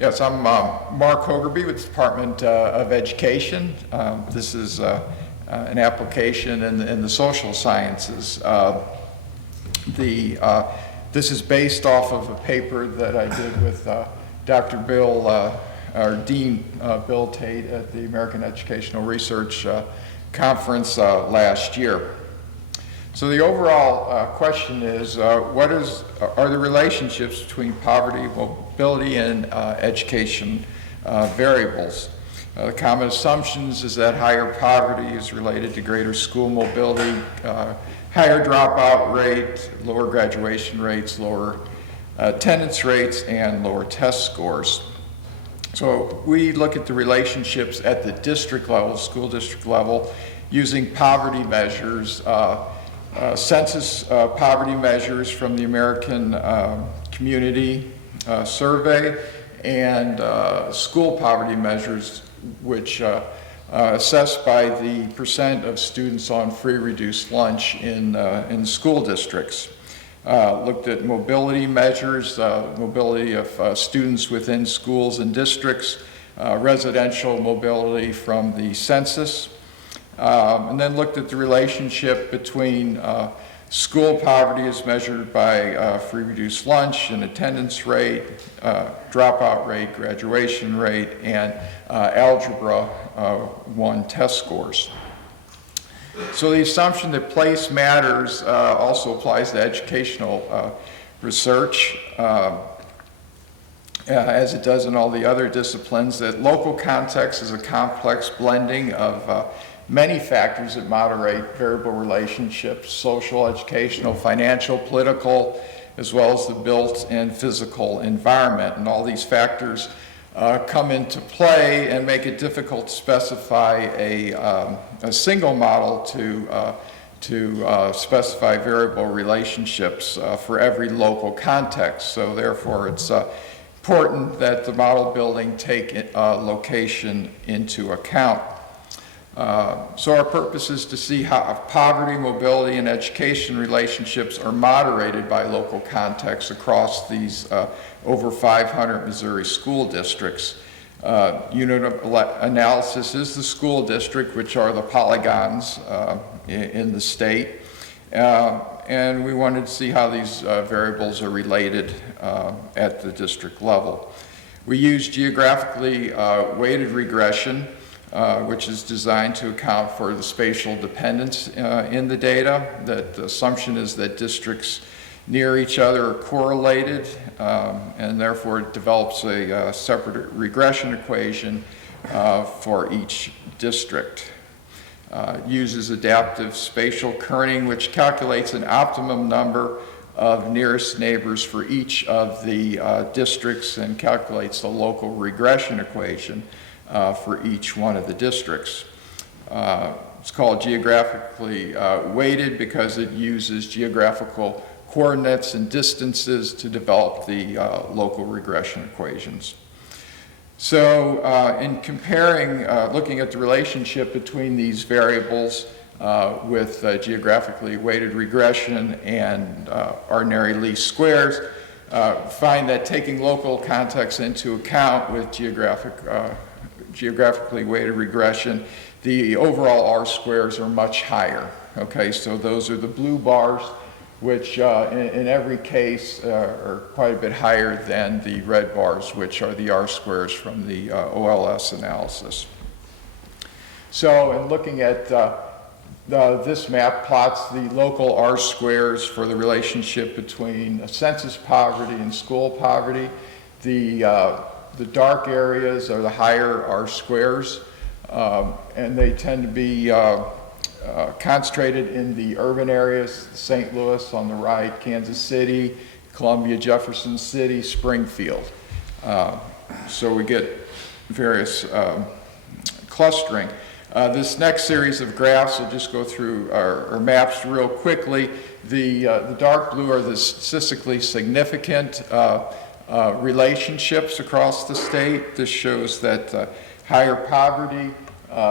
Yes, I'm Mark Hogrebe with the Department of Education. This is an application in the social sciences. This is based off of a paper that I did with Dr. Bill, or Dean Bill Tate at the American Educational Research Conference last year. So the overall question is, what are the relationships between poverty, mobility, and education variables? The common assumptions is that higher poverty is related to greater school mobility, higher dropout rate, lower graduation rates, lower attendance rates, and lower test scores. So we look at the relationships at the district level, school district level, using poverty measures, census poverty measures from the American Community Survey, and school poverty measures, which assessed by the percent of students on free reduced lunch in school districts. Looked at mobility measures, mobility of students within schools and districts, residential mobility from the census, and then looked at the relationship between school poverty as measured by free reduced lunch and attendance rate, dropout rate, graduation rate, and Algebra 1 test scores. So the assumption that place matters also applies to educational research, as it does in all the other disciplines, that local context is a complex blending of many factors that moderate variable relationships: social, educational, financial, political, as well as the built and physical environment. And all these factors come into play and make it difficult to specify a single model to specify variable relationships for every local context. So therefore it's important that the model building take location into account. So our purpose is to see how poverty, mobility, and education relationships are moderated by local context across these over 500 Missouri school districts. Unit of analysis is the school district, which are the polygons in the state. And we wanted to see how these variables are related at the district level. We use geographically weighted regression, which is designed to account for the spatial dependence in the data. That the assumption is that districts near each other are correlated, and therefore it develops a separate regression equation for each district. Uses adaptive spatial kerning, which calculates an optimum number of nearest neighbors for each of the districts and calculates the local regression equation for each one of the districts. It's called geographically weighted because it uses geographical coordinates and distances to develop the local regression equations. So in comparing, looking at the relationship between these variables with geographically weighted regression and ordinary least squares, find that taking local context into account with geographically weighted regression, the overall R-squares are much higher. Okay, so those are the blue bars, which in every case are quite a bit higher than the red bars, which are the R-squares from the OLS analysis. So in looking at this map, plots the local R-squares for the relationship between census poverty and school poverty. The dark areas are the higher R-squares, and they tend to be concentrated in the urban areas: St. Louis on the right, Kansas City, Columbia, Jefferson City, Springfield. So we get various clustering. This next series of graphs will just go through our maps real quickly. The dark blue are the statistically significant relationships across the state. This shows that higher poverty,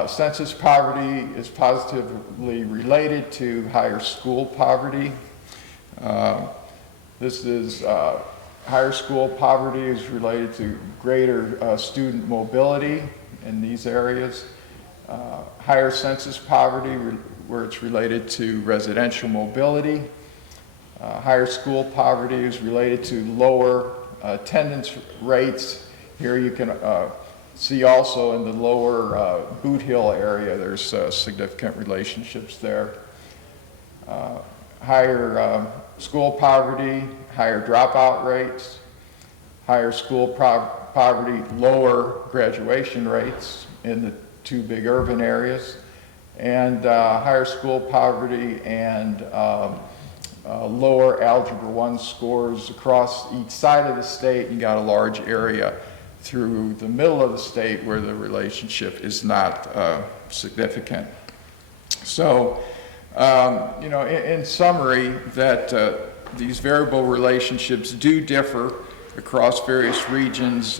census poverty is positively related to higher school poverty. This is Higher school poverty is related to greater student mobility in these areas. Higher census poverty, where it's related to residential mobility. Higher school poverty is related to lower attendance rates. Here you can see also in the lower Boot Hill area, there's significant relationships there. Higher school poverty, higher dropout rates, higher school poverty, lower graduation rates in the two big urban areas, and higher school poverty and lower Algebra 1 scores across each side of the state. You got a large area through the middle of the state where the relationship is not significant. So, you know, in summary, that these variable relationships do differ across various regions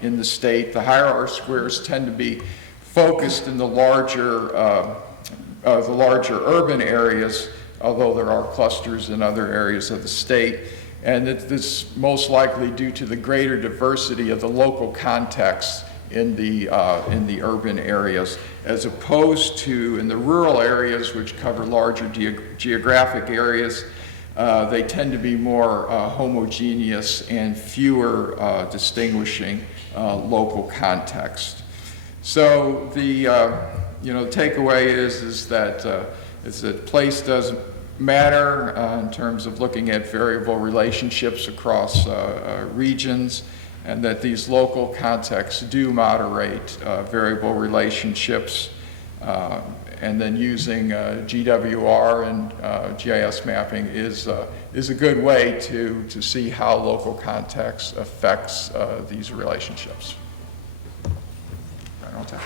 in the state. The higher R-squares tend to be focused in the larger urban areas, although there are clusters in other areas of the state. And this is most likely due to the greater diversity of the local context in the urban areas, as opposed to in the rural areas, which cover larger geographic areas. They tend to be more homogeneous and fewer distinguishing local context. So the you know, the takeaway is that place doesn't matter in terms of looking at variable relationships across regions, and that these local contexts do moderate variable relationships, and then using GWR and GIS mapping is a good way to see how local context affects these relationships. Right on time.